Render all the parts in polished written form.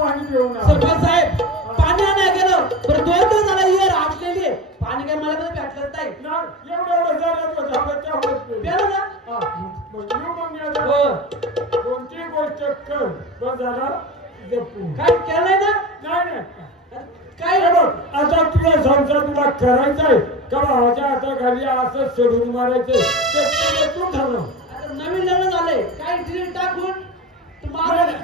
सरपंच साहेब पाणी आणायला गेलो बरं 2 दिवस झाला इयर आटलेली पाणी काय मला मध्ये भेटलंच नाही कोणती गोष्ट कर जरा काय केलंय ना नाही काय आता तुला संसार तुला करायचंय का भावाच्या हाताखाली असं सोडून मारायचं ते तू ठरव. नवीन लग्न झालंय काय ड्रिल टाकून अरे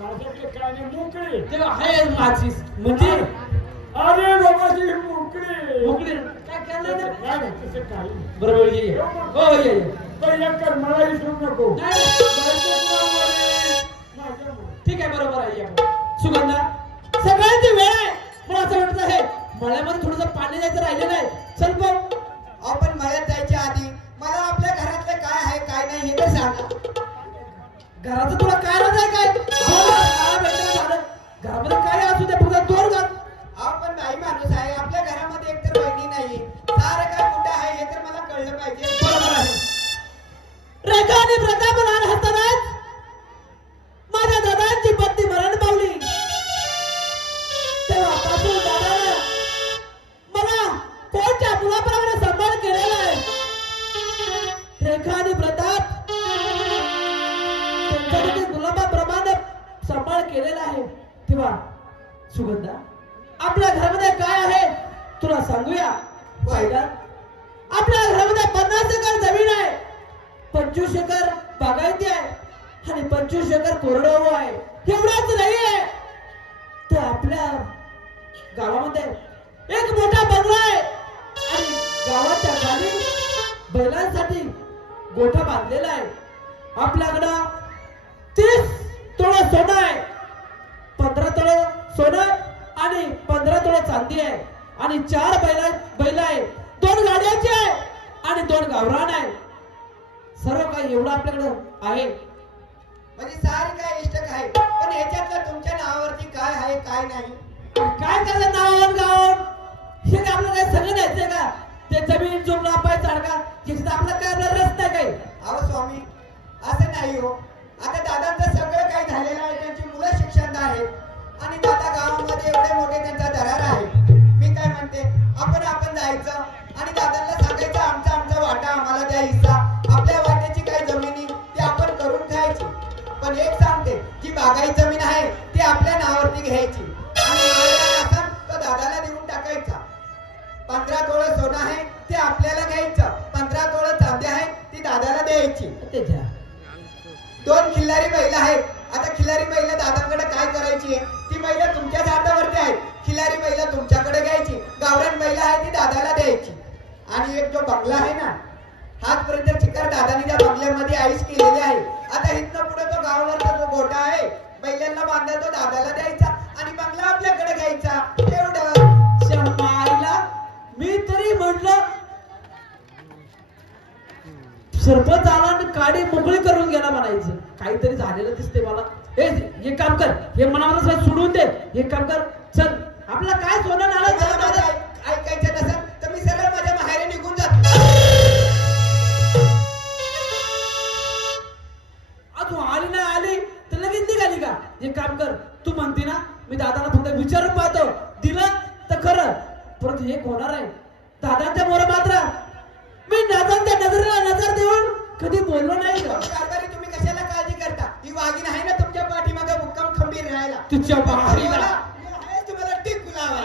माझ्याकडे काय नाही मोकळी तेव्हा आहे माझी म्हणजे अरे बाबा ती मोकळी काय केलंय ना नाही तसं काही बरोबर ये हो ये पण एक कर मला विसरू नको. ठीक आहे बरोबर आहे सुगंधा सगळ्यांची वेळ आहे मला असं वाटत आहे मळ्यामध्ये थोडस पाणी जायचं राहिलेलं आहे चल भाऊ आपण मळ्यात जायच्या आधी मला आपल्या घरातलं काय आहे काय नाही हे तर सांगा. घराचं तुला काय राहत आहे काय झालं घरामध्ये काय असू दे फक्त 2 घाल. आपण बाई माणूस आहे आपल्या घरामध्ये एकतर बहिणी नाही सारं काय कुठं आहे हे तर मला कळलं पाहिजे. बरोबर आहे रेखा आणि प्रताप लहान असतानाच माझ्या दादांची पत्नी मरण पावली तेव्हापासून दादाने मला कोणत्या मुलाप्रमाणे सांभाळ केलेला आहे. रेखा आणि प्रताप त्यांच्यासाठी गुलाबाप्रमाणे सांभाळ केलेला आहे. तेव्हा सुगंधा आपल्या घरामध्ये काय आहे तुला सांगूया. पहिला आपल्या घरामध्ये 50 एकर जमीन आहे 25 एकर बागायती आहे आणि 25 एकर कोरडवाहू आहे. एवढाच नाही आहे तर आपल्या गावामध्ये एक मोठा बंगला आहे आणि गावाच्या खाली बैलांसाठी गोठा बांधलेला आहे. आपल्याकडं 30 तोळे सोनं आहे 15 तोळे सोनं आणि 15 तोळे चांदी आहे आणि 4 बैल आहे 2 गाड्याचे आहे आणि 2 गावरान आहे. सर्व काही एवढं आपल्याकडे आहे म्हणजे सारी काय इष्टक आहे पण ह्याच्यातलं तुमच्या नावावरती काय आहे काय नाही काय करायचं नावावर गावावर हे काय आपल्याला काय सगळं द्यायचंय का ते जमीन जुमला पाय चाडका याच्यात आपलं काय आपला रस नाही काही. अहो स्वामी असं नाही हो. आता दादांचं सगळं काही झालेलं आहे त्यांची मुलं शिक्षणदार आहेत आणि दादा गावामध्ये एवढे मोठे त्यांचा दरार आहे. मी काय म्हणते आपण जायचं आणि दादांना सांगायचं आमचा वाटा आम्हाला द्या हिस्सा आपल्या वाट्याची काही जमिनी ती आपण करून खायची. पण एक सांगते जी बागाई जमीन आहे ती आपल्या नावावरती घ्यायची आणि असेल तो दादाला देऊन टाकायचा. 15 तोळे सोनं आहे ते आपल्याला घ्यायचं 15 तोळे चांदी आहे ती दादाला द्यायची. 2 खिल्लारी बैल आहेत. आता खिल्लारी बैल दादांकडे काय करायची आहे ती बैल तुमच्याच हातावरती आहेत. खिल्लारी बैल तुमच्याकडे घ्यायची गावरान बैल आहे ती दादाला द्यायची. आणि एक जो बंगला आहे ना हातपर्यंत चिकार दादानी त्या बंगल्यामध्ये आईस केलेली आहे. आता इथनं पुढे तो गावावरचा जो गोठा आहे बैलांना बांधा तो दादाला द्यायचा आणि बंगला आपल्याकडे घ्यायचा. एवढं शंभरला मी तरी म्हटलं सरपंच आला आणि काडी मोकळी करून गेला म्हणायचं काहीतरी झालेलं दिसते मला. हे काम कर हे मनावर सोडून दे हे काम कर चल आपला काय सोनं नाळं ऐकायचं नसेल तर मी सरळ माझ्या माहेरी निघून जातो. तू आली नाही आली तर लगेच निघाली का. हे काम कर तू म्हणते ना मी दादाला फक्त विचारून पाहतो दिलं तर खरं परत हे होणार आहे. दादांच्या मोर मात्र मी दादांच्या नजरेला नजर देऊन कधी बोललो नाही का. तुम्ही कशाला काळजी करता ही वाघीण आहे ना तुमच्या पाठीमागे मुक्काम खंबीर राहायला. तुझ्या बाहेरीला तुम्हाला टिक गुलावा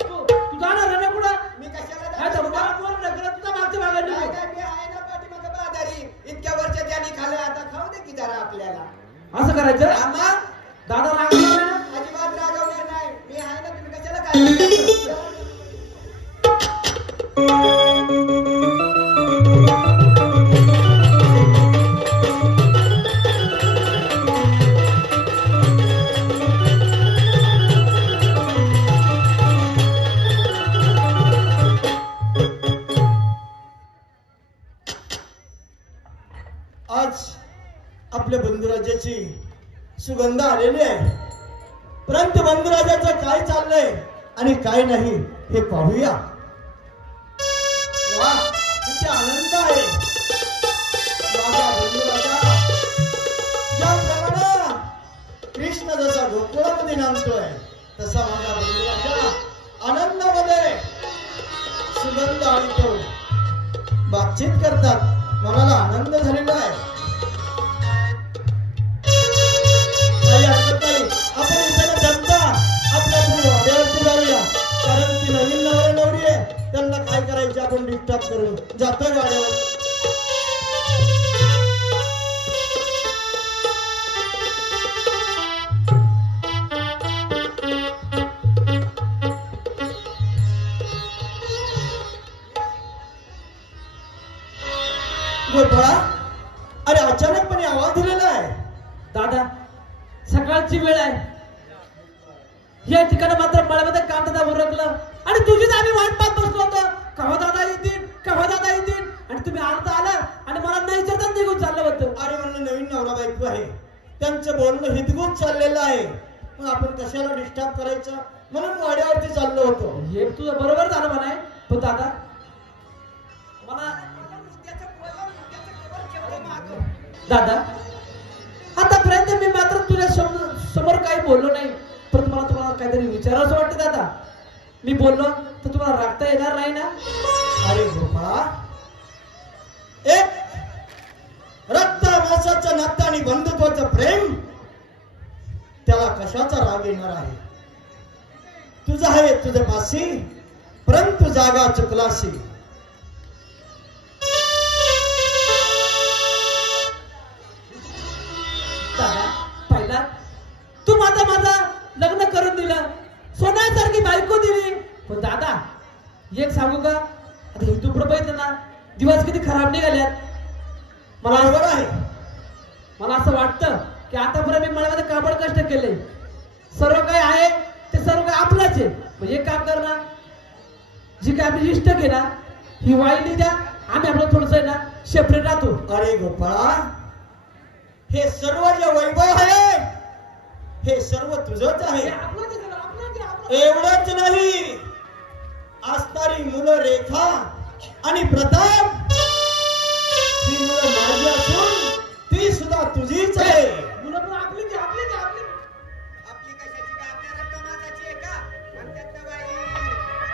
तू जाणार ना पुढं मी कशाला तुझा मागच्या मागे मी आहे ना पाठीमागे बाजारी इतक्या वर्ष ज्यांनी खाल्लं आता खाऊ दे की जरा आपल्याला. असं करायचं आम्हा दादा रागवणार ना अजिबात रागवणार नाही मी आहे ना तुम्ही कशाला काळजी करता. आज आपल्या बंधुराजाची सुगंध आलेली आहे परंतु बंधुराजाचं काय चाललंय आणि काय नाही हे पाहूया. वा किती आनंद आहे माझा बंधुराजा ज्याप्रमाणे गोकुळामध्ये नांदतोय तसा माझ्या बंधूच्या आनंदामध्ये सुगंध आणि तो बातचीत करतात. मनाला आनंद झालेला आहे. काही हरकत नाही, आपण इथे न जमता आपल्या वाड्यावरती जाऊया. कारण ती नवीन नवरी नवरी आहे, त्यांना काय करायचे आपण डिस्टर्ब करून जातोय वाड्यावर. गोपाळा, अरे अचानकपणे आवाज दिलेला आहे. दादा सकाळची वेळ आहे. या ठिकाणी मात्र मळ्यामध्ये काम दादा उरकलं आणि तुझीच आम्ही वाट पाहत बसलो होतो. केव्हा दादा येतील, केव्हा दादा येतील, आणि तुम्ही अर्धा आला आणि मला नाही विचारता निघून चाललं होतं. अरे म्हणलं नवीन नवरा बायको आहे, त्यांचं बोलणं हितगुज चाललेलं आहे, मग आपण कशाला डिस्टर्ब करायचं म्हणून वाड्यावरती चाललो होतो. हे तुझं बरोबर झालं म्हणाय. पण दादा मला दादा आतापर्यंत मी मात्र तुझ्या समोर काही बोललो नाही, पण मला तुम्हाला काहीतरी विचारावंसं वाटतं दादा. मी बोललो तर तुम्हाला राखता येणार नाही ना? अरे गोपाळा, एक रक्त मासाचं नातं आणि बंधुत्वाचं प्रेम, त्याला कशाचा राग येणार आहे? तुझं आहे तुझं पाशी, परंतु जागा चुकलाशी. दादा पहिला तू माझं लग्न करून दिलं, सोन्यासारखी बायको दिली. पण दादा एक सांगू का, आता हे तू बघितलं ना, दिवस किती खराब निघाल्यात. मला बरोबर आहे. मला असं वाटतं की आतापर्यंत मी मळ्यामध्ये काबड कष्ट केले, सर्व काही आहे ते सर्व काही आपलंच आहे. म्हणजे एक काम कर ना, जी काय आपली इष्ट घे ना, ही वाहिली द्या, आम्ही आपलं थोडस आहे ना सेपरेट राहतो. अरे गोपाळा, हे सर्व जे वैभव आहे हे सर्व तुझंच आहे. एवढंच नाही, असणारी मुलं रेखा आणि प्रताप, ही मुलं माझी असून ती सुद्धा तुझीच आहे. मुलं पण आपली आपली कशाची काय, आपल्या रक्तमासाची आहे का? म्हणतात ना बाई,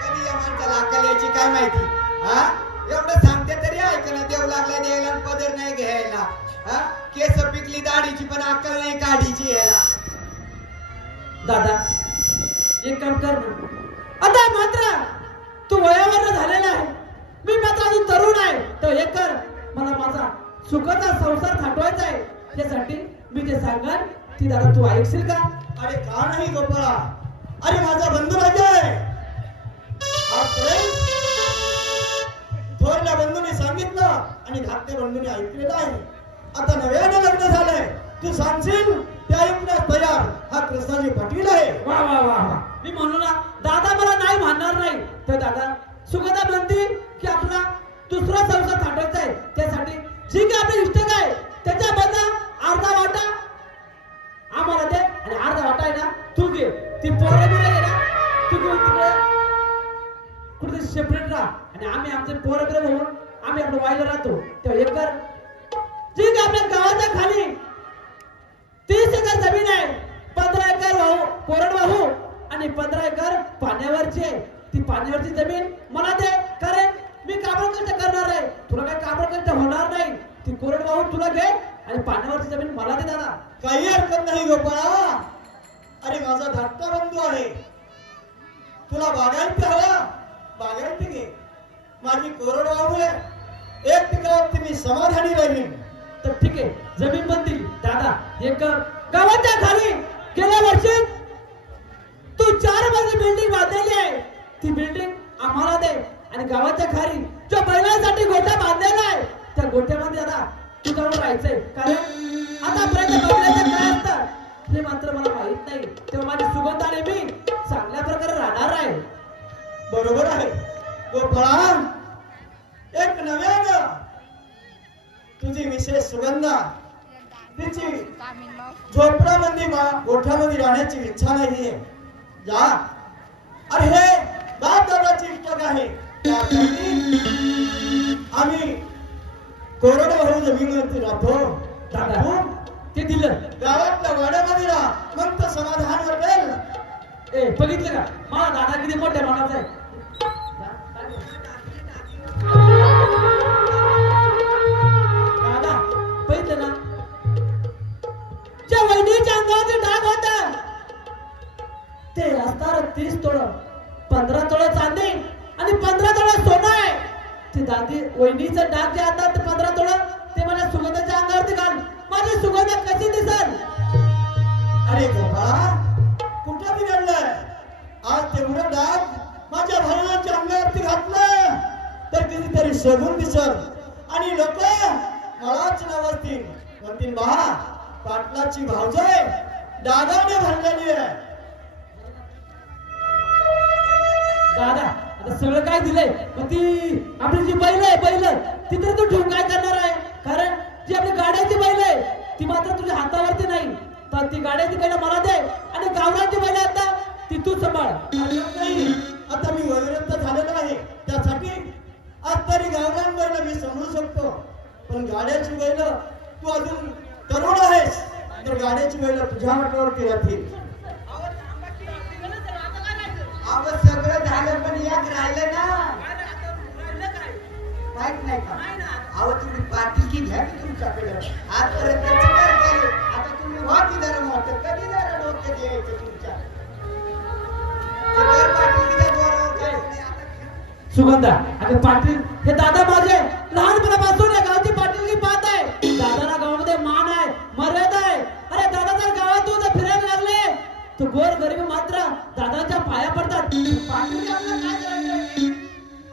कधी या माणसाला अक्कल यायची काय माहिती. हा एवढं सांगते तरी ऐक ना, देव लागला द्यायला आणि पदर नाही घ्यायला. हा केस पिकली दाढीची पण अक्कल नाही काढीची यायला. दादा एक काम कर ना, आता मात्र तू वयावर झालेला आहे, मी मात्र अजून तरुण आहे, तर एक कर, मला माझा सुखाचा संसार थाटवायचा आहे. त्यासाठी मी जे सांगन ती दादा तू ऐकशील का? अरे का नाही गोपाळा, अरे माझा बंधू राजा आहे. आजपर्यंत थोरल्या बंधूने सांगितलं आणि धाकट्या बंधूने ऐकलेलं आहे. आता नव्यानं लग्न झालंय, तू सांगशील ते ऐकण्यास तयार हा कृष्णाजी पाटील आहे. वा वा वा वा, मी म्हणलो ना दादा मला नाही म्हणणार नाही. तर दादा सुगंधा म्हणते की आपला दुसरा संसार थाटवायचा आहे, त्यासाठी जी काय आपली इष्टक आहे त्याच्याबद्दल अर्धा वाटा आम्हाला दे आणि अर्धा वाटा आहे ना तू घे. ती पोरं बिरं आहे ना तू घेऊन तिकडे कुठे सेपरेट राहा आणि आम्ही आमचे पोरं बिरं होऊन आम्ही आपलं वायला राहतो. तेव्हा एक कर, जी काय आपल्या गावाच्या खाली 30 एकर जमीन आहे, 15 एकर कोरडवाहू आणि 15 एकर पाण्यावरची आहे. ती पाण्यावरची जमीन मला दे, कारण मी काबड कष्ट करणार आहे, तुला काही काबड कष्ट होणार नाही. ती कोरडवाहू तुला घे आणि पाण्यावरची जमीन मला दे दादा. काही हरकत नाही गोपाळा. अरे माझा धाकटा बंधू आहे, तुला बागायती हवा बागायती घे. माझी कोरडवाहू आहे, एक पिकावरती मी समाधानी राहीन. तर ठीक आहे, जमीन बंदी दादा एक कर. गावाच्या खाली गेल्या वर्षी तू 4 मजली बिल्डिंग बांधलेली आहे, ती बिल्डिंग आम्हाला दे आणि गावाच्या खाली जो बैलांसाठी गोठा बांधलेला आहे त्या गोठ्यामध्ये दादा तू जाऊन राहायचंय. कारण आतापर्यंत बघण्याचं काय असतं हे मात्र मला माहित नाही, तेव्हा माझी सुगंधाने मी चांगल्या प्रकारे राहणार आहे. बरोबर आहे गोपाळा. एक नव्यानं तुझी विशेष सुगंधा, तिची झोपडामध्ये गोठ्यामध्ये राहण्याची इच्छा नाहीये. जा. अरे हे बाप दादाची इष्टक आहे, त्यासाठी आम्ही कोरडवाहू जमिनीवरती राहतो. दादा ते दिलं. गावातल्या वाड्यामध्ये राहा, मग तर समाधान वाटेल. ए बघितलं का मला दादा किती मोठ्या मनाचा आहे. दादा बघितलं ना ज्या वहिनीच्या अंगावरचे डाग होता ते असणार 30 तोळ, 15 तोळ चांदी आणि 15 तोळ सोनं आहे. ते दादी वहिनीचं डाग जे आता ते 15 तोळ ते मला सुगंधाच्या अंगावरती घाल. माझी सुगंध कशी दिसल? अरे गोपाळा, कुठं बिघडलंय? आज तेवढं डाग माझ्या भावाच्या अंगावरती घातलं तर कितीतरी शोभून दिसल आणि लोक मलाच नावतील, म्हणतील बहा पाटलाची भावजय डागाने भरलेली आहे. दादा आता सगळं काय दिलंय, मग ती आपली जी बैल आहे बैल ती तर तू ठेवून काय करणार आहे? कारण जी आपली गाड्याची बैल आहे ती मात्र तुझ्या हातावरती नाही. तर ती गाड्याची बैल मला दे आणि गावराची बैल आता ती तू सांभाळ. नाही, आता मी वयोवृद्ध झालेलो आहे, त्यासाठी आज तरी गावरान बैल मी समजू शकतो, पण गाड्याची बैल तू अजून तरुण आहेस तर गाड्याची बैल तुझ्या वाट्यावरती राहतील. अहो सगळं झालं पण एक राहिलं ना, माहित नाही का? अहो तुम्ही पाटीलकी घ्या की तुमच्याकडे आजपर्यंत चिकार केले, आता तुम्ही वाटी जरा मोठं कधी जरा डोक्यात यायचं तुमच्या चिकार पाटीलकीच्या जोरावर काय नाही. आता सुगंधा अगं पाटील हे दादा माझे लहानपणापासून या गावची पाटीलकी पाहत आहे. दादाला गावामध्ये मान आहे, मर्यादा आहे. अरे दादा जर गावातून जर फिरायला लागले तर गोर गरीब मात्र दादाच्या पाया पडतात. पाटीलकी आपल्याला काय करायचं?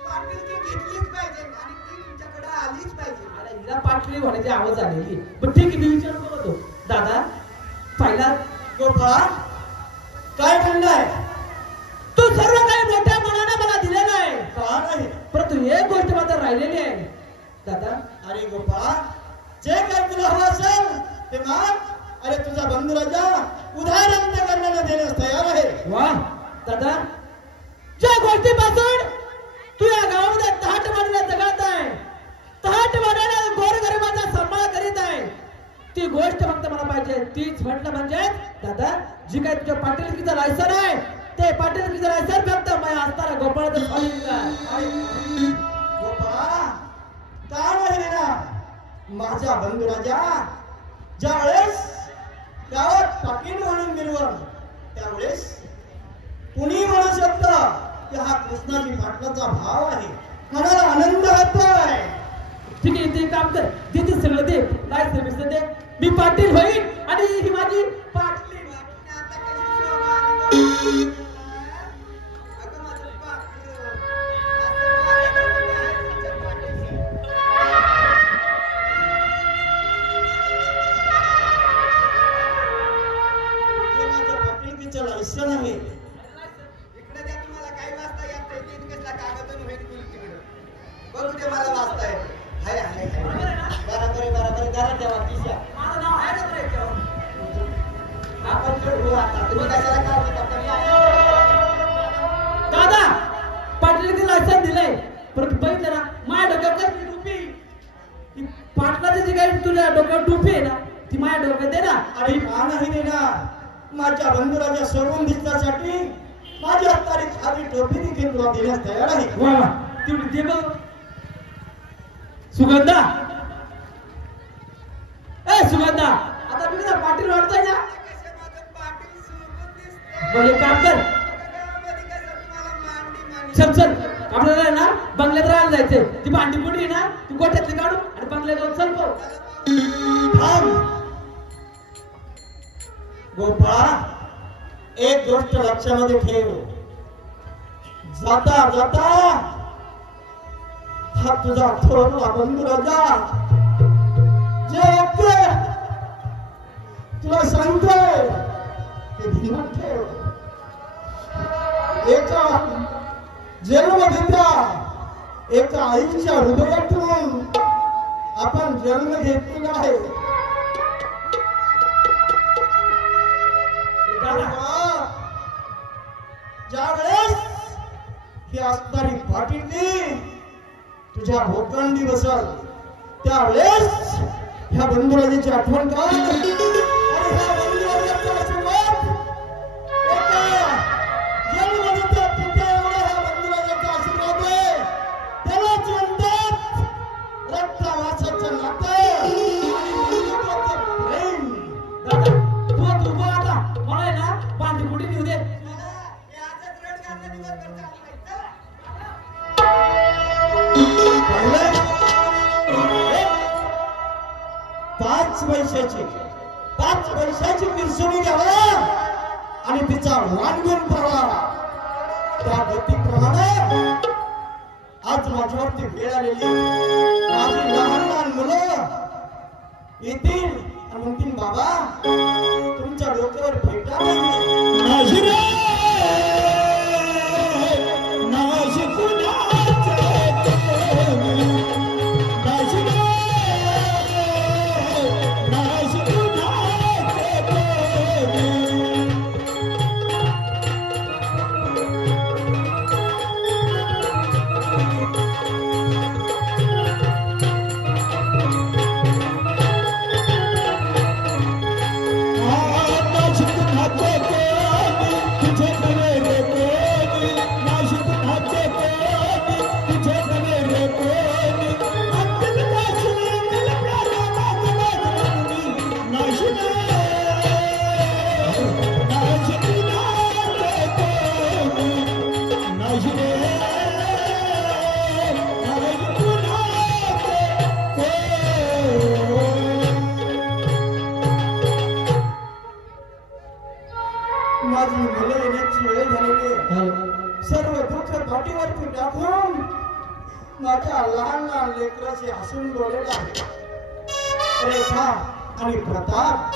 पाटीलकी घेतलीच पाहिजे आणि ती तुमच्याकडे आलीच पाहिजे. अरे हिला पाटील होण्याची आवाज आलेली. पण ठीक आहे मी विचार करतो दादा पहिला गोपाळा, काय म्हणणं आहे? तू सर्व काही मोठ्या मनाने मला दिलेलं आहे, का नाही? परंतु एक गोष्ट मात्र राहिलेली आहे दादा. अरे गोपाळा, जे काही तुला हवं असेल ते माग. अरे तुझा बंधू राजा उधार अंत करण्याला देण्यास तयार आहे. वा दादा, ज्या गोष्टीपासून तू या गावामध्ये तहाट मारण्याला जगत आहे, तहाट मारण्याला गोरगरिबाचा सांभाळ करीत आहे, ती गोष्ट फक्त मला पाहिजे. तीच म्हटलं म्हणजे दादा जी काही तुझ्या पाटीलकीचं लायसन आहे ते पाटीलकीचं लायसन फक्त माझ्या असताना गोपाळाचं स्वाधीन कर. गोपाळा, का नाही ना माझा बंधू राजा ज्या वेळेस गावात पाटील म्हणून मिरवण त्यावेळेस कुणी म्हणू शकतं की हा कृष्णाजी पाटलाचा भाव आहे. मनाला आनंद होतोय. ठीक आहे ते काम कर, दे ते सगळं दे, काय सर्विस दे, मी पाटील होईल आणि ही माझी पाटली. आता कशी शोभा आली बघ. अगं माझं पाटील असं माझ्याकडे आहे तुमच्या पाटीलचं. हे माझ्या पाटीलकीचं लायसन आहे. इकडे द्या तुम्हाला काही वाचता येत नाही, तीन कसला कागद होईल तिकडे बघू दे मला वाचता येते. हाय हाय बरोबर जरा तेव्हा किशा माझं नाव आहे ना याच्यावर. आपण ठेवू आता. तुम्ही कशाला काळजी करता? दादा पाटलीचं लायसन दिलंय, परंतु बघितलं ना माझ्या डोक्यावर कसली टोपी, ती पाटलाची जी काही तुझ्या डोक्यावर टोपी आहे ना ती माझ्या डोक्यात दे ना. अरे का नाही देणार? माझ्या बंधुराजा सोडून दिसण्यासाठी माझी असणारी खाली टोपी देखील तुला देण्यास तयार आहे. वा वा तेवढी दे बघ. सुगंधा ए सुगंधा, आता मी तुला पाटील वाटतोय ना, कसं माझं पाटील सोबत दिसतंय. मग एक काम कर, गावामध्ये कसं तुम्हाला मांडी चल चल आपल्याला आहे ना बंगल्यात राहायला जायचंय. ती भांडी पुढे आहे ना ती गोठ्यातली काढू आणि बंगल्यात जाऊन चल पाहू. थांब गोपाळा, एक गोष्ट लक्षामध्ये ठेव. जाता जाता हा तुझा थोरला बंधू राजा जे वाक्य तुला सांगतोय ते ध्यानात ठेव. एका जन्मदात्या एका आईच्या हृदयातून आपण जन्म घेतलेला आहे. ज्या वेळेस ही असणारी पाटील तुझ्या भोकांडी बसल त्यावेळेस ह्या बंधुराजीची आठवण कर. आणि हा वंदीवर्गाचा आशीर्वाद एका जन्मदात्या पित्या एवढा हा वंदीवर्गाचा आशीर्वाद आहे. त्यालाच म्हणतात रक्तावासाचं नातं आणि बंधुत्वाचं प्रेम. दादा तू उभा आता मला आहे ना बांधी कुठे देऊ दे. पाहिलं? एक 5 पैशाची पिरसुणी घ्यावा आणि तिचा वानगुण पडवा. त्या गतीप्रमाणे आज माझ्यावरती वेळ आलेली. माझी लहान लहान मुलं येतील आणि म्हणतील बाबा तुमच्या डोक्यावर फेटा नाही. माझी मुलं येण्याची वेळ झालेली आहे. सर्व दुःख पाठीवरती टाकून माझ्या लहान लहान लेकराचे हसून बोललेला आहे. रेखा आणि प्रताप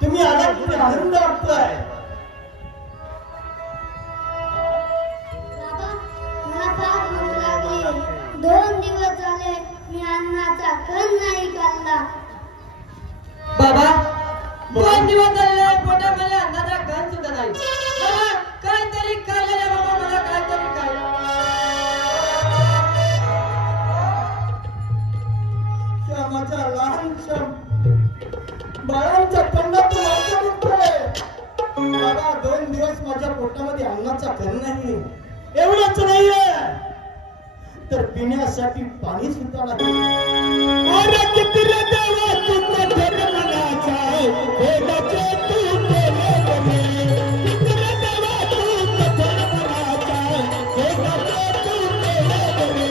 तुम्ही आलात किती आनंद वाटतोय. बाबा मला फार भूक लागली. 2 दिवस झाले मी अन्नाचा कण नाही खाल्ला. बाबा 2 दिवस झाले पोटामध्ये अन्नाचा कण सुद्धा नाही. बाबा काहीतरी खायला द्या बाबा मला काहीतरी खायला. माझ्या लहानशा बाळांच्या तोंडातून वाचा निघतोय. बाबा 2 दिवस माझ्या पोटामध्ये अन्नाचा कण नाही. एवढंच नाहीये तर पिण्यासाठी पाणी सुद्धा नाही. अरे किती रे देवा तुझं धर्मनाचा वेदाचे तू केले बरे. किती रे देवा तुझं धर्मनाचा वेदाचे तू केले बरे.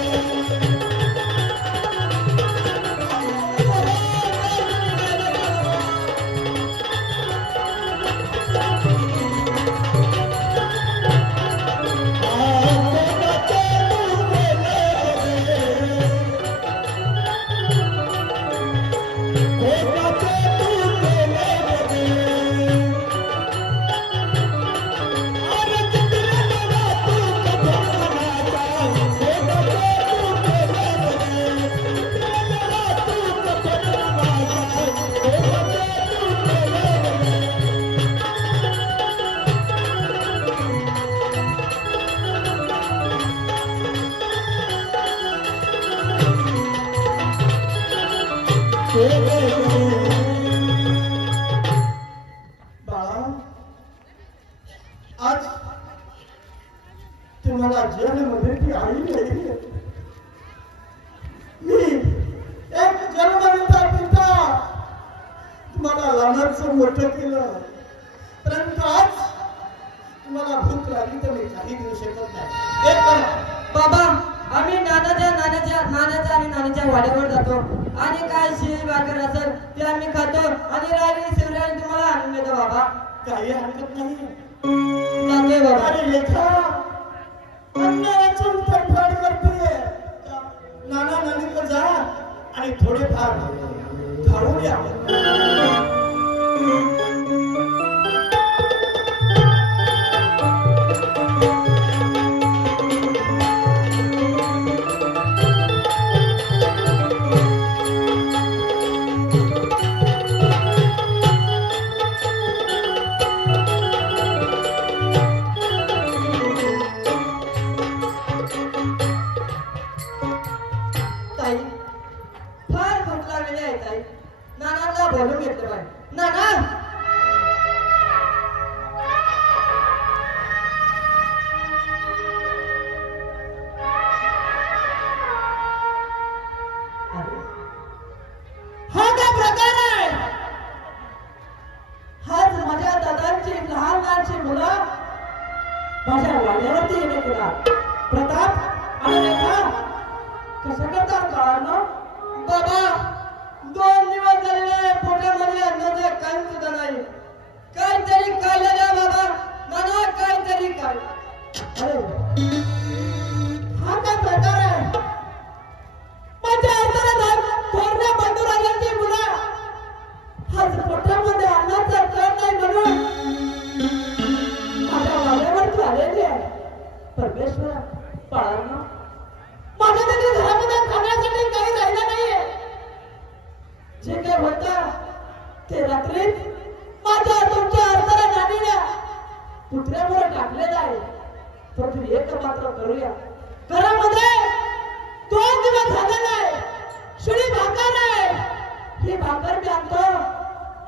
बाळा आज तुम्हाला जेलमध्ये ती आई नाही. मी एक जन्मदाता पिता तुम्हाला लहानाचं मोठं केलं. परंतु आज तुम्हाला भूक लागली तर मी काही देऊ शकत नाही. एक करा बाबा आम्ही नानाच्या आणि नानीच्या वाड्यावर जातो आणि काय शिळी भाकर असेल ते आम्ही खातो आणि राहिलेली शिवराई तुम्हाला आणून देतो बाबा. काही हरकत नाही. जातोय बाबा. अरे लेखा अन्न वाचून तडफड करते. नाना नानीकडे जा आणि थोडेफार खाऊन या. नानाला बोलून घेतलं बाय. नाना हा काय प्रकार आहे? हाच माझ्या दादांची लहान लहानची मुलं माझ्या वाड्यावरती येणे केला. प्रताप आणि रेखा कसं करता कळालं? बाबा 2 दिवस झालेले पोटामध्ये अन्नाचं काही सुद्धा नाही. काहीतरी खायला द्या बाबा, मला काहीतरी काय. अरे हा काय प्रकार आहे? माझ्या हाताला थोरल्या बंधुराजांची मुलं आज पोटामध्ये अन्नाचा कण नाही म्हणून माझ्या वाड्यावरती आलेली आहे. परमेश्वरा पाळणा माझ्या तरी घरामध्ये खाण्यासाठी काही राहिलं नाहीये. जे काय होतं ते रात्री माझ्या तुमच्या हाताला नाणीला पुतळ्यावर टाकलेलं आहे. तर एक मात्र करूया. घरामध्ये 2 दिवस झालेला आहे. शिळी भाकर आहे. ही भाकर मी आणतो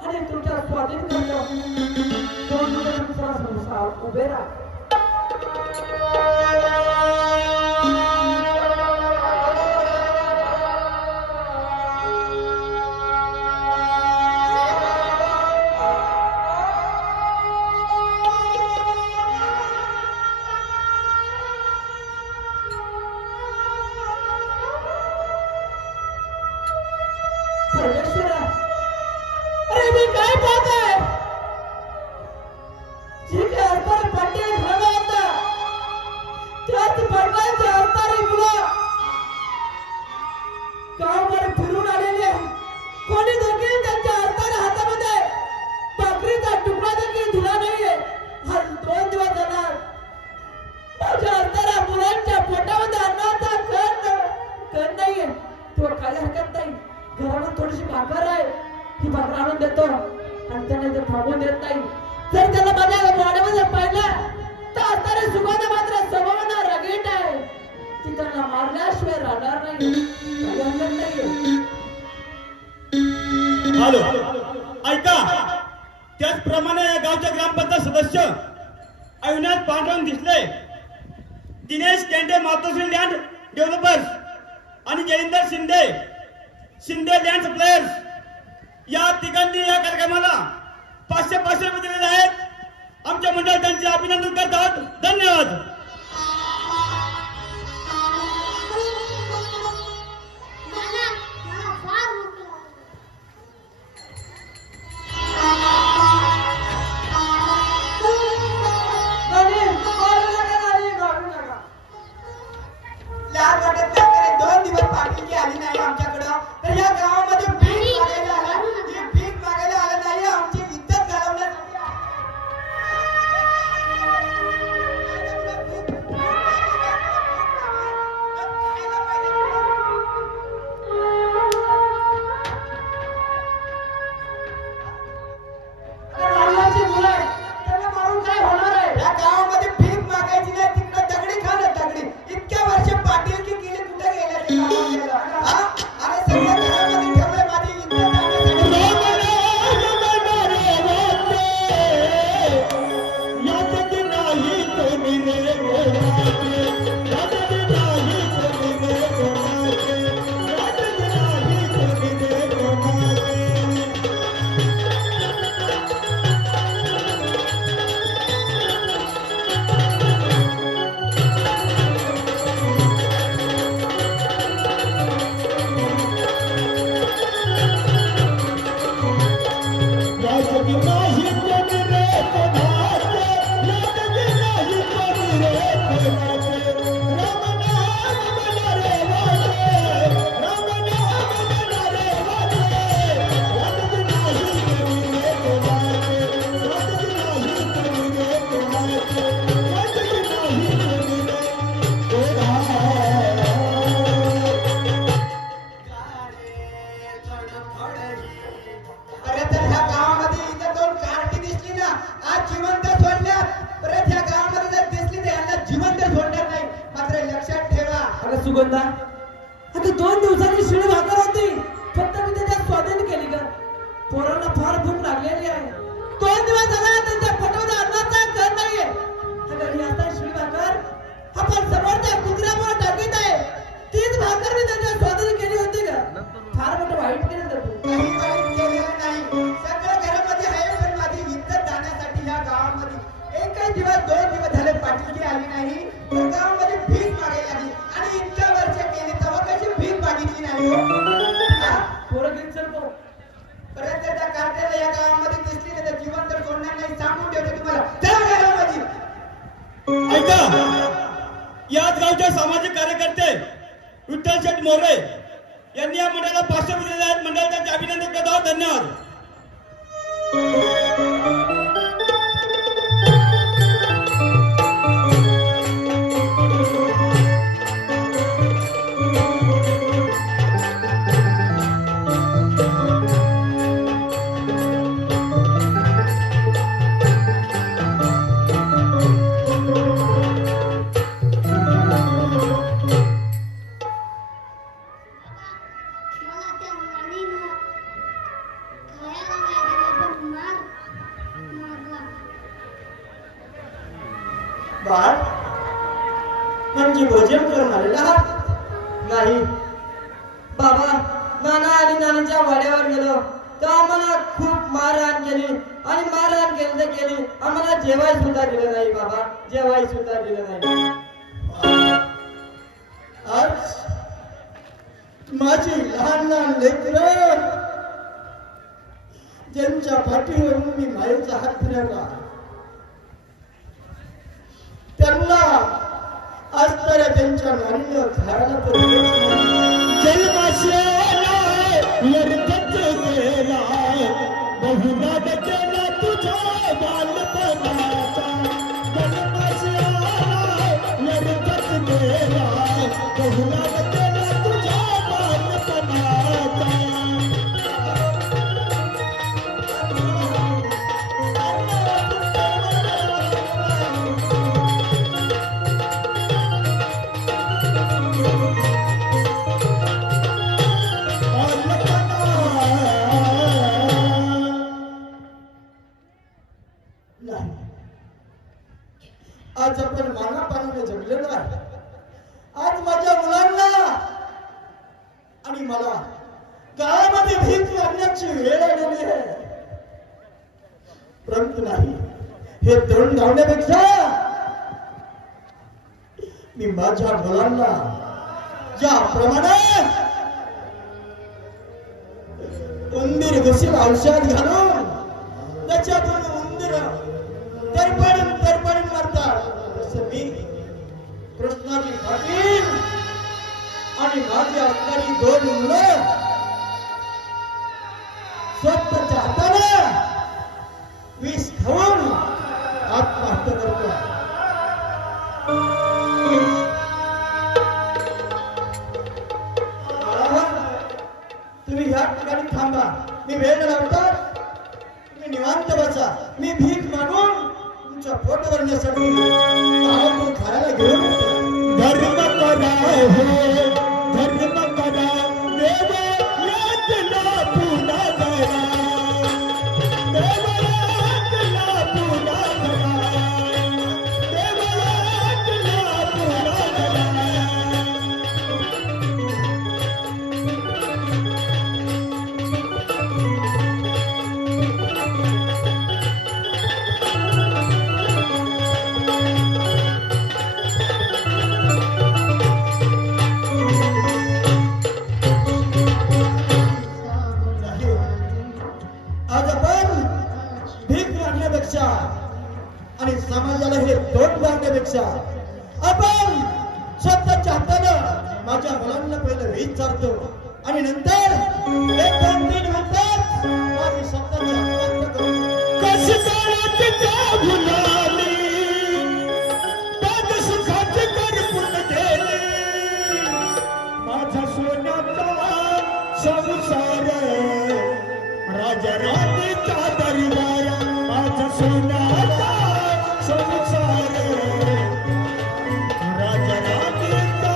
आणि तुमच्या स्वाधीन करतो. 2 दिवस तुमचा संसार उभे राहा. परमेश्वरा अरे मी काय पाहताय? जे काय अर्पण पाटील घडलं होतं त्याच पडल्याचे अवतारी मुलं गावभर फिरून आलेले आहे. कोणी देखील त्यांच्या अवतारी हातामध्ये भाकरीचा तुकडा देखील दिला नाहीये. आज 2 दिवस जाणार माझ्या अवतारा मुलांच्या पोटामध्ये अन्नाचा कण नाहीये. तो काही हरकत नाही. घरामध्ये थोडीशी भाकर आहे. ही भाकर आणून देतो आणि त्याने जर थांबून देत नाही, जर त्याला माझ्या वाड्यामध्ये पाहिलं तर असणारे सुगंध मात्र स्वभावानं रगीट आहे. ती त्यांना मारल्याशिवाय राहणार नाही. काही हरकत नाहीये. हॅलो ऐका, त्याचप्रमाणे या गावचे ग्रामपंचायत सदस्य अविनाश पांडुरंग दिसले, दिनेश केंडे मातोश्री लँड डेव्हलपर्स आणि जयेंद्र शिंदे लँड सप्लायर्स या तिघांनी या कार्यक्रमाला 500 रुपये दिलेले आहेत. आमच्या मंडळ त्यांचे अभिनंदन करतात. धन्यवाद. मला फार भूक नानी, मारू नका नानी, मारू नका. लाज वाटत नाही का रे? 2 दिवस पाठीची आली नाही आमच्याकडं, तर या गावामध्ये भीक मागायला आला. ही भीक मागायला आलं नाही, आमची इज्जत घालवण्यासाठी आला. खायला पाहिजे. अरे लहानची मुलं आहेत, त्यांना मारून काय होणार आहे? या गावामध्ये भीक मागायची नाही, तिकडे दगडी खा ना दगडी. इतक्या वर्ष पाटीलकी केली, कुठे गेल्या ते गावाला? हा? आणि सगळ्या घरामध्ये ठेवलंय माझी इज्जत जाण्यासाठी. अरे तर ह्या गावामध्ये इथं 2 कार्टी दिसली ना, आज जिवंत सोडल्या. परत ह्या गावामध्ये जर दिसली तर यांना जिवंत सोडणार नाही. मात्र लक्षात ठेवा. अगं सुगंधा, अगं 2 दिवसांनी शिळी भाकर होती, फक्त मी त्याच्यात स्वाधीन केली का? पोरांना फार भूक लागलेली आहे. 2 दिवस झाला त्यांच्या पोटामध्ये अन्नाचा कण नाहीये. घरी आता शिळी भाकर आपण समोरच्या कुत्र्यामुळे टाकीत आहे. तीच भाकर मी त्यांच्या स्वाधीन केली होती का? फार मोठं वाईट केलं तर तू. काही वाईट केलेलं नाही. सगळं घरामध्ये आहे, पण माझी इज्जत जाण्यासाठी ह्या गावामध्ये एकही दिवस 2 दिवस झाले पाठीशी आली नाही. तर गावामध्ये भीक मागायला आली आणि इतक्या वर्ष केली तेव्हा कशी भीक मागितली नाही हो? हा? पोरं घेऊन चलतो. परत जर त्या कार्ट्याला या गावामध्ये दिसली नाही तर जीवन तर सोडणार नाही, सांगून ठेवतो तुम्हाला. चला गावामध्ये. ऐका, याच गावचे सामाजिक कार्यकर्ते विठ्ठल शेठ मोरे यांनी या मंडळाला 500 रुपये दिले आहेत. मंडळाचे त्यांचे अभिनंदन करत आहोत. धन्यवाद. मला त्या नानीनं खायला नाही दिलं, पण मारला. बाळ म्हणजे भोजन करून आलेला आहात? नाही बाबा, नाना आणि नानीच्या वाड्यावर गेलो तर आम्हाला खूप मारहाण केली आणि मारहाण केली तर केली. आम्हाला जेवाय सुद्धा दिलं नाही बाबा, जेवाय सुद्धा दिलं नाही. आज माझी लहान लहान लेकरं ज्यांच्या पाठीवरून मी मायेचा हात फिरवला त्यांना आज तर त्यांच्या नानीनं खायला तर दिलंच नाही. जन्माशेला व्यर्थच गेला, बहुनाद केला तुझ्या बालपणाचा. जन्माशेला व्यर्थच गेला, बहुनाद केला तुझ्या बालपणाचा. नाही, आज आपण मानापानाने जगलेलो आहे. आज माझ्या मुलांना आणि मला गावामध्ये भीक मागण्याची वेळ आलेली आहे. परंतु नाही, हे तरुण धावण्यापेक्षा मी माझ्या मुलांना ज्याप्रमाणे उंदीर घुसील औषध घालून त्याच्यातून उंदीर तरपडून मरतात, तसं मी कृष्णाजी पाटील आणि माझी असणारी 2 मुलं स्वतःच्या हाताने विष खाऊन आत्महत्या करतो. तुम्ही ह्या ठिकाणी थांबा, मी वेळ लावतो. तुम्ही निवांत बसा. मी भीक मागून तुमच्या पोट भरण्यासाठी गावातून खायला घेऊन येतो. धर्म करा हो, धर्म करा, देव यातला पुन्हा करा, देव यातला पुन्हा करा, देव यातला पुन्हा करा. आज आपण भीक मागण्यापेक्षा आणि समाजाला हे तोंड मागण्यापेक्षा आपण स्वतःच्या हातानं माझ्या मुलांना पहिलं वीज चालतो आणि नंतर 1-2-3 मिनिटात माझी स्वतःची आत्महत्या करतो. कशी काळात भुलाली, पाद सुखाची करपून गेली, माझा सोन्याचा संसार, राजा राणीचा दरबार, माझा सोन्याचा संसार, राजा राणीचा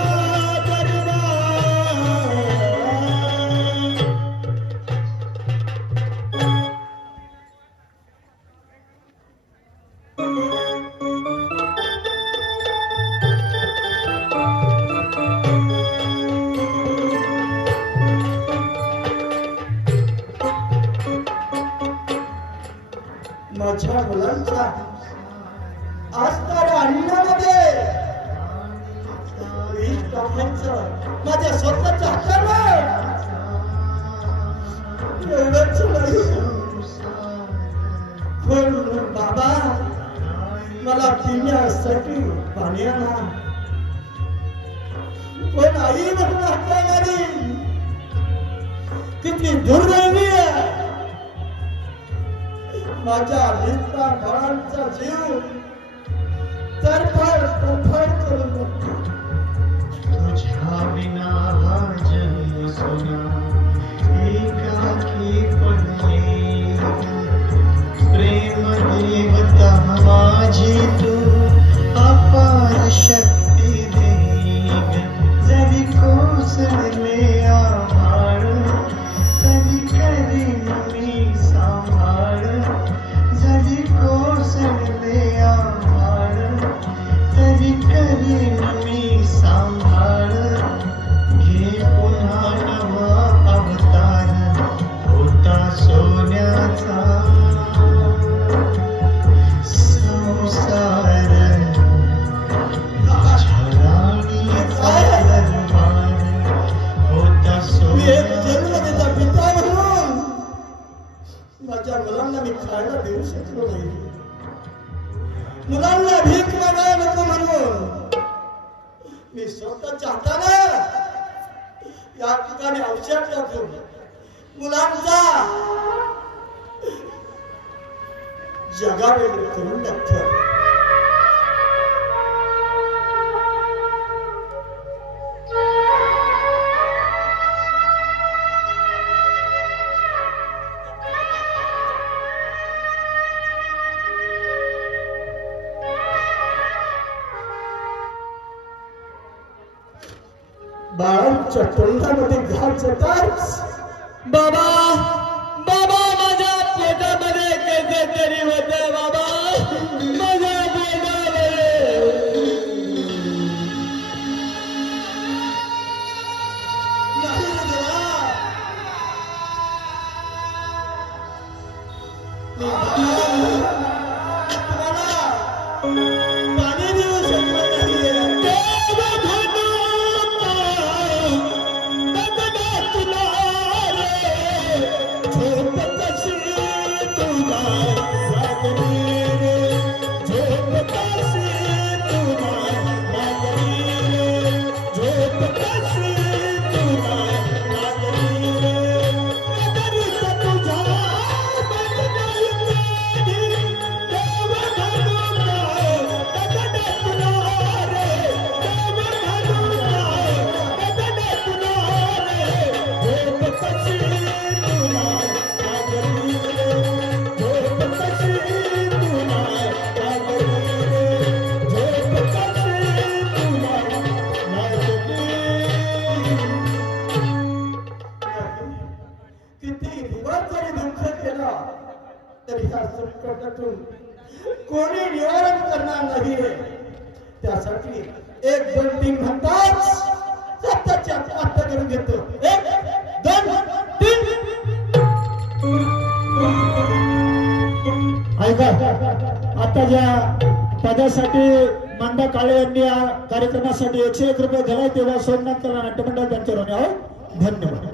दरबार. स्वतःच्या हातानं एवढंच नाही. पण बाबा मला पिण्यासाठी पाणी आणा. पण आई म्हणून हाताळणारी किती दुर्दैवी आहे. माझ्या लेकरा बाळांचा जीव तरफड करून बघतो. तुझ्या विना हा जग सोना एकाकी पडले. प्रेम देवता माझी तू अपार शक्ती दे. जरी कोसळले आभाळ तरी करीन मी सांभाळ. जरी कोसळले आभाळ तरी करीन मी सांभाळ. घे पुन्हा नवा अवतार होता सोन्याचा संसार. छळाणीचा दरबार होता मी एक सोन्याचा. जन्मदेता पिता म्हणून माझ्या मुलांना मी खायला देऊ शकलो नाही. मुलांना भीक मागायला नको म्हणून मी स्वतःच्या हातानं या ठिकाणी औषध टाकून मुलांचा जगावेगळं करून टाकतो. बाळांच्या तोंडामध्ये घाल जाताच बाबा बाबा माझ्या पोटामध्ये कैसे तरी होते बाबा. माझ्या पोटामध्ये नाही रे देवा. तुम्हाला पाणी देऊ शकलो नाहीये. किती दिवस जरी दुःख केलं तरी ह्या संकटातून कोणी निवारण करणार नाही. त्यासाठी एक दोन तीन म्हणतात स्वतःची आत्महत्या करून घेतो. एक दोन तीन. ऐका, आता ज्या पदासाठी मंदा काळे यांनी या कार्यक्रमासाठी 101 रुपये दिलाय तेव्हा सोमनाथ कला नाट्यमंडळ त्यांच्या ऋणी आहोत. धन्यवाद.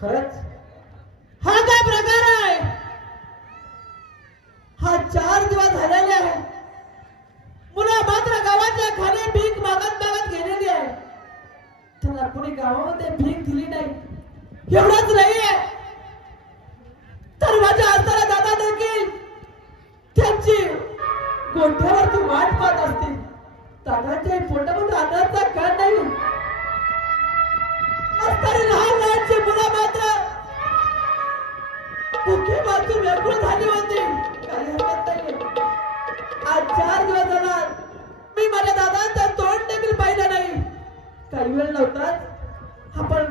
खरंच हा काय प्रकार आहे. हा 4 दिवस झालेले आहे. मुलं मात्र गावाच्या खाली भीक मागत गेलेली आहे. त्याला कोणी गावामध्ये भीक दिली नाही. एवढंच नाहीये तर माझ्या असताना दादा देखील त्यांची गोठ्यावरती वाट पाहत असतील. दादाच्या पोटामध्ये अन्नाचा कण नाही असणारी लहान लहानची मुलं मात्र भुके वाचून व्याकुळ झाली होती. काही हरकत नाही. आज 4 दिवस झाला मी माझ्या दादांचं तोंड देखील पाहिलं नाही. काही वेळ नव्हताच आपण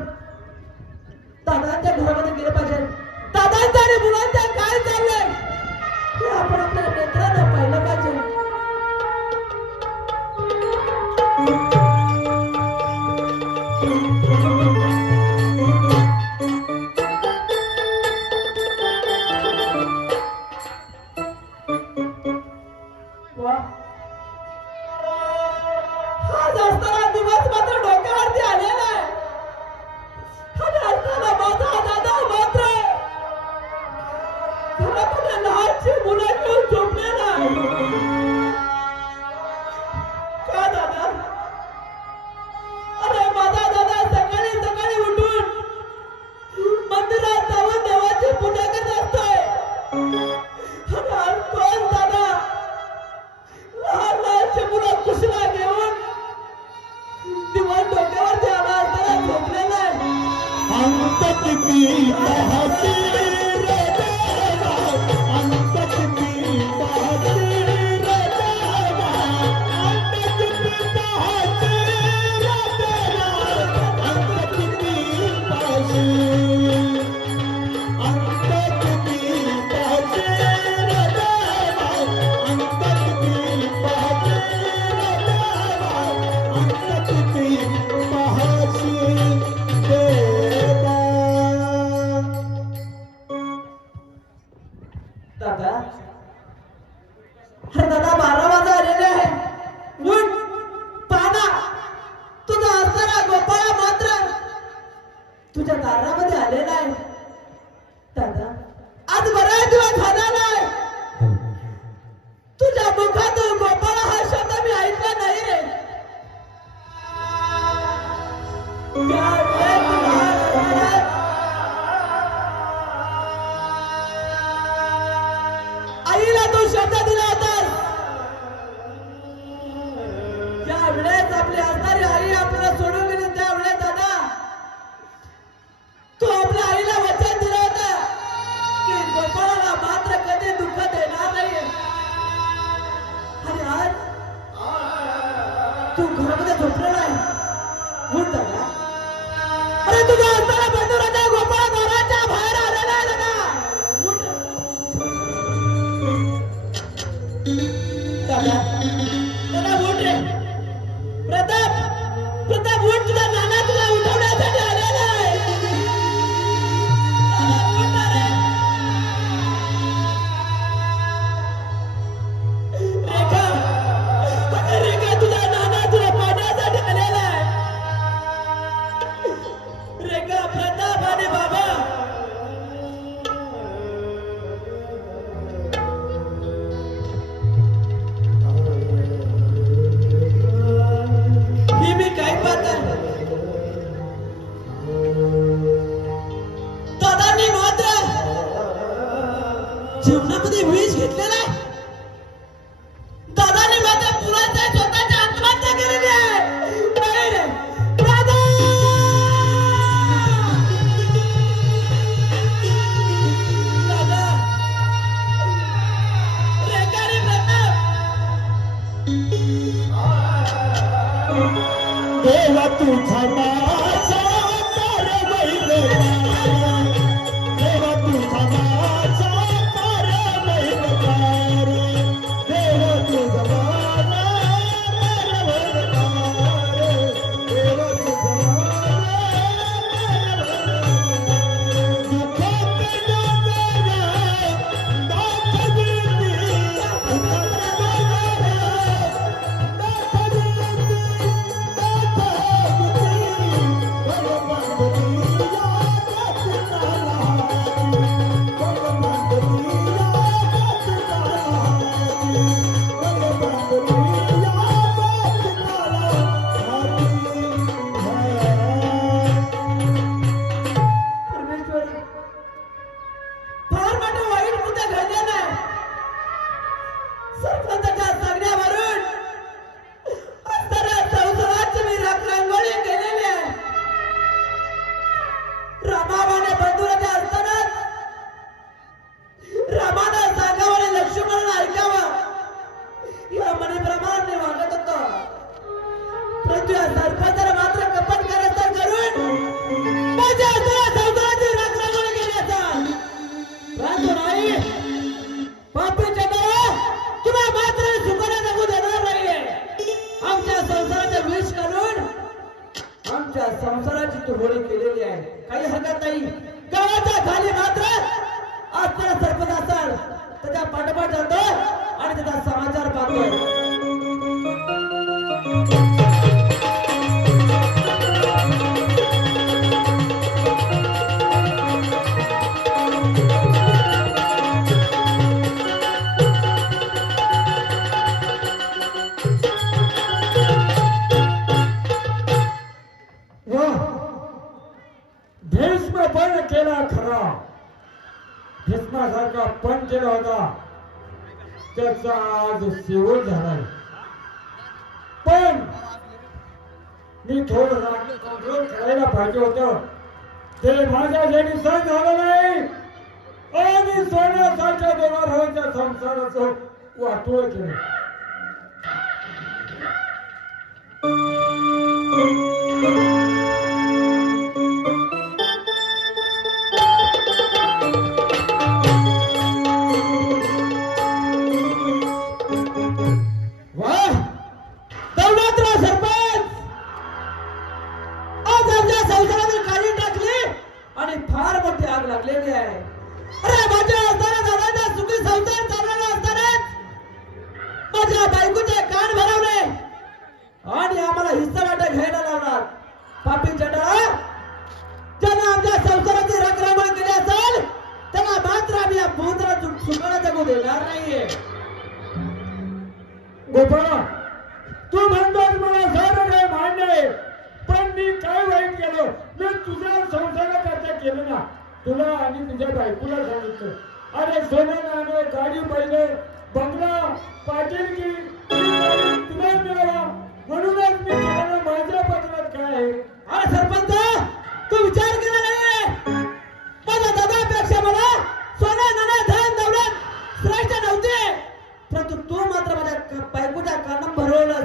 दादांच्या घरामध्ये गेले पाहिजे. दादांचं आणि मुलांचं काय चाललंय हे आपण आपल्या नेत्रानं पाहिलं पाहिजे. वा. आज असताना दिवस मात्र डोक्यावरती आलेला आहे आणि असताना माझा दादा मात्र घरामध्ये लहानशी मुलं घेऊन झोपलेला आहे. का दादा? अरे माझा दादा सकाळी सकाळी उठून मंदिरात जाऊन देवाची पूजा करत असतोय आणि आज तोच दादा लहान लहानशी मुलं कुशला घेऊन दिवस डोक्यावरती आला असताना झोपलेला आहे. अंतत की पाहते रे देवा, अंतत की पाहते रे देवा, अंतत की पाहते रे देवा, अंतत की पाहते, अंतत की पाहते रे देवा, अंतत की पाहते रे देवा, अंतत की पाहते देवा. दादा, अरे दादा 12 वाजता आलेले आहे. उठ, पाना. तुझा असताना गोपाळा मात्र तुझ्या दारामध्ये आलेला आहे. दादा, आज बराच दिवस झाला नाही तुझ्या मुखातून गोपाळा हा शब्द मी ऐकला नाही रे. आईला तू शब्द दिला होतास. ज्या वेळेस आपली असणारी आई आपल्याला सोडून गेली त्यावेळेस दादा तू आपल्या आईला वचन दिलं होतं की गोपाळाला मात्र कधी दुःख देणार नाही. आणि आज तू घरामध्ये झोपलेला आहे. उठ दादा. अरे तुझ्या असताना बंधुराजा गोपाळ घराच्या बाहेर आलेला आहे दादा. उठ दादा. दादा उठ रे. प्रताप, प्रताप उठ. तुझा नाना तुला उठवण्यासाठी आलेला आहे. दादा, उठ ना रे. रेखा, अरे रेखा तुझा नाना तुला पाहण्यासाठी आलेला आहे. रेखा, प्रताप आणि बाबा ही मी काय पाहता. दादांनी मात्र जीवनामध्ये विष घेतलेला आहे. दादांनी मात्र पुराचा स्वतःची आत्महत्या केलेली आहे. नाही रे. दादा! दादा! रेखा रे प्रताप! देवा तुझा माझा कारवाई देवा, देवा तुझा माझा कारवाई देवा, देवा तुझा माझा कारवाई देवा, देवा तुझा माझा आमच्या संसाराची तू होळी केलेली आहे. काही हरकत नाही. गावाच्या खाली मात्र असणारा सरपंच असाल त्याच्या पाठोपाठ जातो आणि त्याचा समाचार पाहतोय. भीष्म पण केला खरा. भीष्मासारखा पण केला होता त्याचा आज शेवट झाला. पण मी थोडं कंट्रोल करायला पाहिजे होतं. ते माझ्या जणी सहन झालं नाही आणि सोन्यासारख्या दोघा भावांच्या संसाराचं वाटोळ केलं. गोपाळ, तू म्हणतोस मला सारं काही मान्य आहे, पण मी काय वाईट केलं? मी तुझ्या संसाराकरता केलं ना. तुला आणि तुझ्या बायकोला सांगितलं, अरे सोनं नाणं, गाडी बैल, बंगला, पाटीलकी तुला मिळाला म्हणूनच मी केलं. माझ्या पत्रात काय आहे? अरे सरपंच, तू विचार केला नाहीये. माझ्या दादापेक्षा मला सोनं नाणं धन दौलत श्रेष्ठ नव्हते, परंतु तू मात्र माझ्या बायकोच्या कानं भरवलं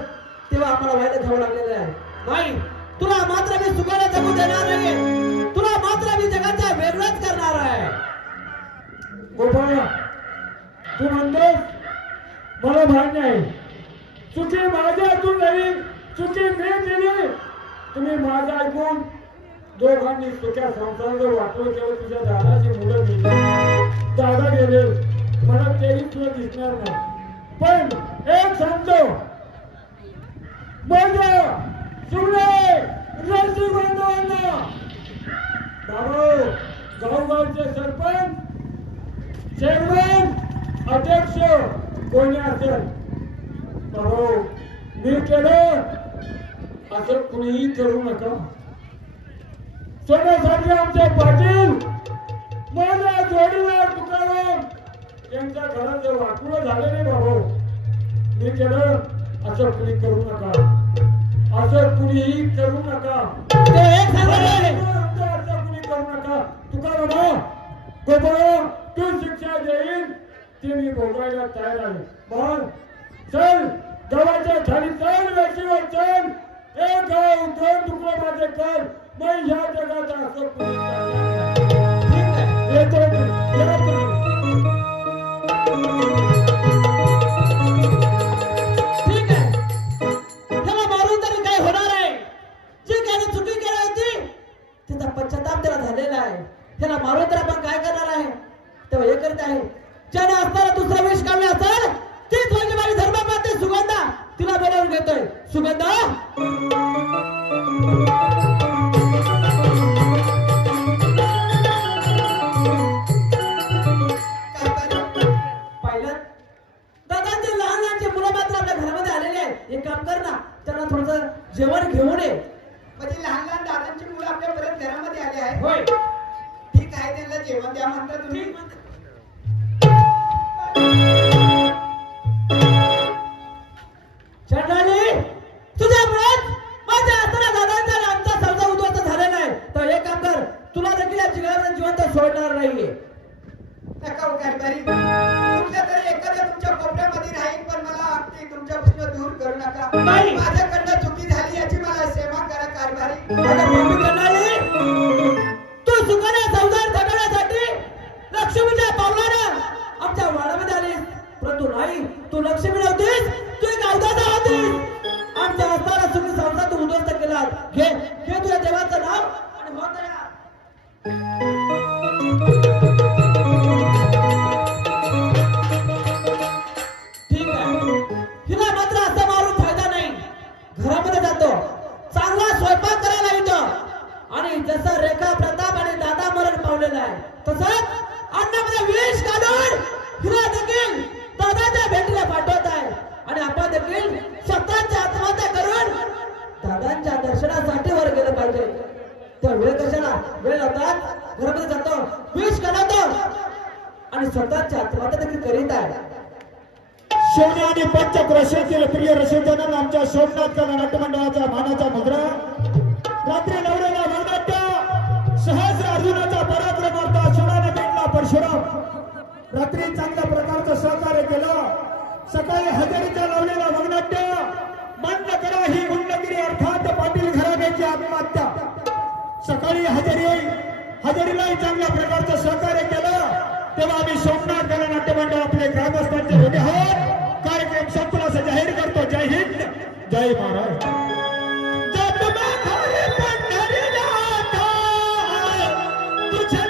तेव्हा आम्हाला व्हायला घ्यावं लागलेलं आहे. नाही, तुला मात्र मी सुखाला जगू देणार नाहीये. तुला मात्र मी जगाचा वेगळाच करणार आहे. गोपाळ, तू म्हणतोस मला मान्य आहे, चुकी माझ्या हातून नाही, चुकी मी केली. तुम्ही माझं ऐकून दोघांनी सुख्या संसाराचं वाटोळ केलं. तुझ्या दादाची मुलं गेली, दादा गेले, मला तेही तुला दिसणार नाही. पण एक सांगतो, माझ्या सुने रसिक बांधवांना, भाऊ, गावगावचे सरपंच, चेअरमन, अध्यक्ष कोणी असेल, भाऊ मी केलं असं कुणीही करू नका. सोन्यासाठी आमचे पाटील, माझा जोडीदार तुकाराम यांच्या घरात वाटोळं झालं नाही. भाऊ मी केलं असं कुणी करू नका, असं कुणीही करू नका. असं कुणी करू नका. तुकाराम, गोपाळ, तू शिक्षा देईल ते मी भोगायला तयार आहे. मग चल, गावाच्या खाली चल, वेशीवर चल, एक गाव दोन तुकडे माझे कर. मग ह्या जगाचा असं कुणी येतो ठीक आहे, त्याला मारून तरी काय होणार आहे? जी काही चुकी केली होती त्याचा पश्चाताप त्याला झालेला आहे. त्याला मारून तर आपण काय करणार आहे? तेव्हा हे करत आहे, ज्याने असताना दुसरा विष काढले असेल तीच म्हणजे माझी धर्मपत्नी सुगंधा. तिला बोलावून घेतोय. सुगंधा, दादांचे लहान लहानचे मुलं मात्र आपल्या घरामध्ये आलेले आहेत. एक काम कर ना, त्यांना थोडं जेवण घेऊन ये. म्हणजे लहान लहान दादांची मुलं आपल्या परत घरामध्ये आली आहेत. होय, ठीक आहे, त्यांना जेवण द्या म्हणता तुम्ही. चंडाली, तुझ्यामुळेच माझ्या असताना दादांचा आणि आमचा सौदा उद्ध्वस्त झालेला आहे. तर एक काम कर, तुला देखील या जिगराला जिवंत सोडणार नाहीये. नका कारभारी, तुमच्या तरी एखाद्या तुमच्या कोपऱ्यामध्ये राहील, पण मला अगदी तुमच्यापासून दूर करू नका. नाही. माझ्याकडनं चुकी झाली याची मला सेवा करा कारभारी. अगं मम्मी चंडाली, तू सुखाने संसार जगण्यासाठी लक्ष्मीच्या पावलानं आमच्या वाड्यामध्ये आलीस, परंतु नाही, तू लक्ष्मी नव्हतीस, तू एक अवतार होतीस. आमच्या असताना सुखी संसार तू उद्ध्वस्त केला. घे घे तुझ्या आणि जसं रेखा प्रताप आणि दादा मरण पावलेला आहे तसंच अन्नामध्ये विष घालून हिला देखील दादाच्या भेटीला पाठवत आहे आणि आपण देखील स्वतःची आत्महत्या करून दादांच्या दर्शनासाठी वर गेलं पाहिजे. त्या वेळ कशाला वेळ होतात घरामध्ये जातो विष घालवतो आणि स्वतःची आत्महत्या देखील करीत आहे. शिवने आणि पंचक्रोशीतील प्रिय रसिकांना आमच्या सोमनाथ कला नाट्यमंडळाचा मानाचा मुद्रा. रात्री नवऱ्याला वरनाट्य सहस्र अर्जुनाचा पराक्रमार्थ शिवाने भेटला परशुराम. रात्री चांगल्या प्रकारचं सहकार्य केलं. सकाळी हजेरीच्या लावलेला वगनाट्य बंद करा ही गुंडगिरी अर्थात पाटील घराण्याची आत्महत्या. सकाळी हजेरीलाही चांगल्या प्रकारचं सहकार्य केलं. तेव्हा आम्ही सोमनाथ कला नाट्यमंडळ आपले ग्रामस्थांचे होते आहोत. कार्यक्रम संपला जाहीर करतो. जय हिंद जय महाराज. जब मैं घर पंढरीला तुझे